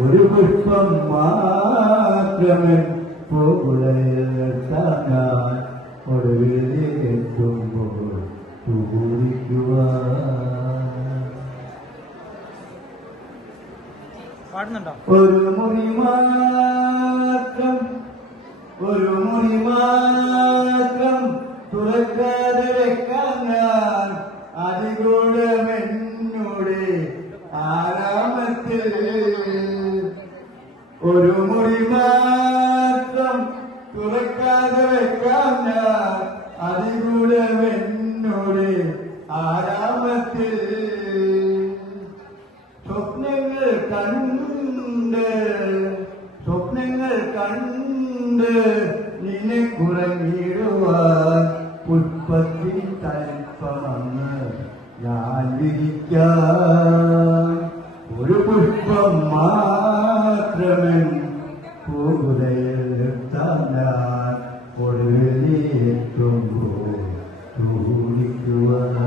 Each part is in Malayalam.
ഒരു പുഷ്പം മാത്രമേ പോകുളയെത്താൻ ഒടുവിലെത്തുമ്പോൾ ഒരു മുറി മാത്രം ഒരു മുറി മാത്രം തുറക്കാതെ വെക്കാൻ ഞാൻ അതികൂടമെന്നോട് ആരാമത്തിൽ ഒരു മുറി മാത്രം തുറക്കാതെ വെക്കാൻ ഞാൻ. അതികൂടമെന്നോട് ആരാമത്തിൽ സ്വപ്നങ്ങൾ കണ്ട് സ്വപ്നങ്ങൾ കണ്ട് നിന്നെ കുറങ്ങിടുവാൻ പുഷ്പത്തിൽ തൽപ്പമെന്ന് ഞാൻ വിധിക്കാം ഒരു പുഷ്പം മാത്രമേ പോകുകയെത്താൻ ഞാൻ ഒടുവിലെത്തുമ്പോൾ ചൂടിക്കുവാൻ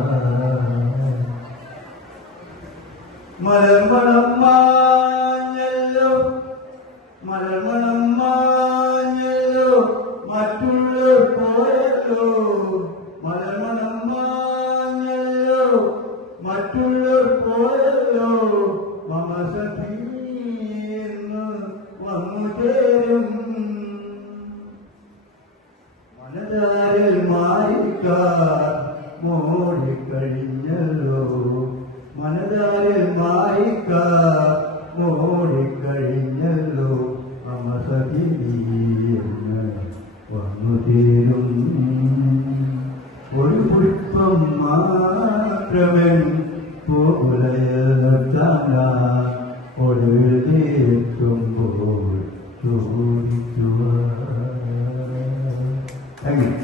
മലർമണം മനതാരിൽ മാറിക്കാർ മോടിക്കഴിഞ്ഞല്ലോ. മനതാരിൽ മാറിക്കാർ മോടിക്കഴിഞ്ഞല്ലോ. അമസതിന്ന് വന്നു തീരും ഒരു കുടിപ്പം മാത്രമേ പോകുലയെത്താൻ ഒടുവിലെത്തുമ്പോൾ ചോദിക്കുവാൻ Amen.